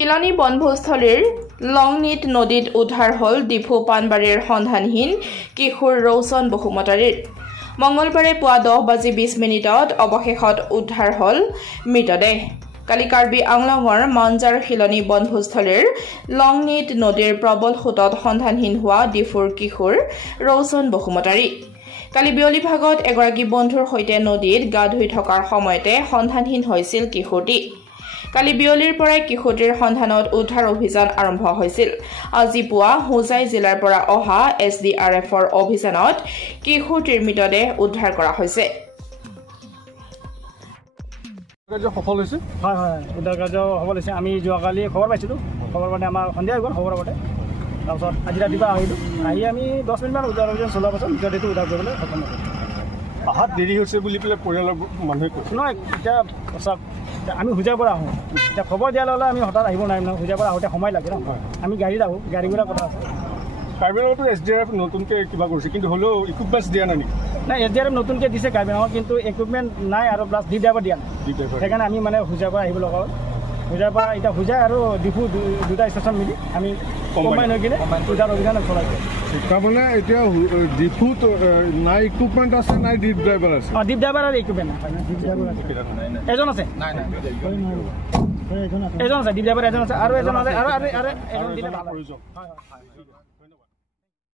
শিলনী বনভোজস্থলীৰ লংনিত নদীত উদ্ধাৰ হ'ল ডিফু পানবাৰীৰ সন্ধানহীন কিশোৰ ৰৌচন বহুমতাৰীৰ। মঙলবাৰে পুৱা 10:20 অৱশেষত উদ্ধাৰ হ'ল মৃতদেহ। কালি কাৰ্বি আংলঙৰ মঞ্জাৰ শিলনী বনভোজস্থলীৰ লংনিত নদীৰ প্ৰবল সোঁতত সন্ধানহীন হোৱা ডিফুৰ কিশোৰ ৰৌচন বহুমতাৰী। কালি বিয়লি ভাগত এগৰাকী বন্ধুৰ সৈতে নদীত গা ধুই থকাৰ সময়তে সন্ধানহীন হৈছিল কিশোৰটি। কালি বিয়লিৰ পৰাই কিশোৰটিৰ সন্ধানত উদ্ধাৰ অভিযান আৰম্ভ হৈছিল। আজি পুৱা হোজাই জিলাৰ পৰা অহা SDRFৰ অভিযানত কিশোৰটিৰ মৃতদেহ উদ্ধাৰ কৰা হৈছে। সফল হৈছে হয় হয় উদ্ধাৰ কাৰ্য সফল হৈছে। আমি যোৱাকালি খবৰ পাইছিলোঁ, খবৰ মানে আমাৰ সন্ধিয়া হৈ গ'ল খবৰ পাতে। তাৰপিছত আজি ৰাতিপুৱা আহিলোঁ, আহি আমি 10 মিনিটমান উদ্ধাৰ অভিযান চলোৱাৰ পাছত মৃতদেহটো উদ্ধাৰ কৰিবলৈ সক্ষম হৈছোঁ। অহাত দেৰি হৈছে বুলি পেলাই পৰিয়ালৰ মানুহে কৈছে। নহয়, এতিয়া আমি হোজাৰ পৰা আহোঁ, এতিয়া খবৰ দিয়াৰ লগে আমি হঠাৎ আহিব নোৱাৰিম নহয়, হোজাৰ পৰা আহোঁতে সময় লাগে ন। আমি গাড়ীত আহোঁ, গাড়ী ঘোঁৰা কথা আছে। কাৰ্বি আংলঙতো SDRF নতুনকৈ কিবা কৰিছে, কিন্তু হ'লেও ইকুইপমেণ্টছ দিয়া নাই নেকি? নাই, SDRF নতুনকৈ দিছে কাৰ্বি আংলঙত, কিন্তু ইকুইপমেণ্ট নাই আৰু প্লাছ ডিপ ড্ৰাইভাৰ দিয়া নাই। সেইকাৰণে আমি মানে হোজাৰ পৰা আহিব লগা হ'ল। হোজাৰ পৰা এতিয়া হোজাই আৰু ডিফু দুটা ষ্টেচন মিলি আমি কম্বাইন হৈ কিনে উদ্ধাৰ অভিযান চলাইছোঁ। তাৰমানে এতিয়া ডিফুত নাই ইকুইপমেণ্ট আছে, নাই ডিপ ড্ৰাইভাৰ আছে? ডিপ ড্ৰাইভাৰ আৰু ইকুইপমেণ্ট এজন আছে, এজন আছে ডিপ ড্ৰাইভাৰ এজন আছে, আৰু এজন আছে, আৰু এজন দিলে ভাল।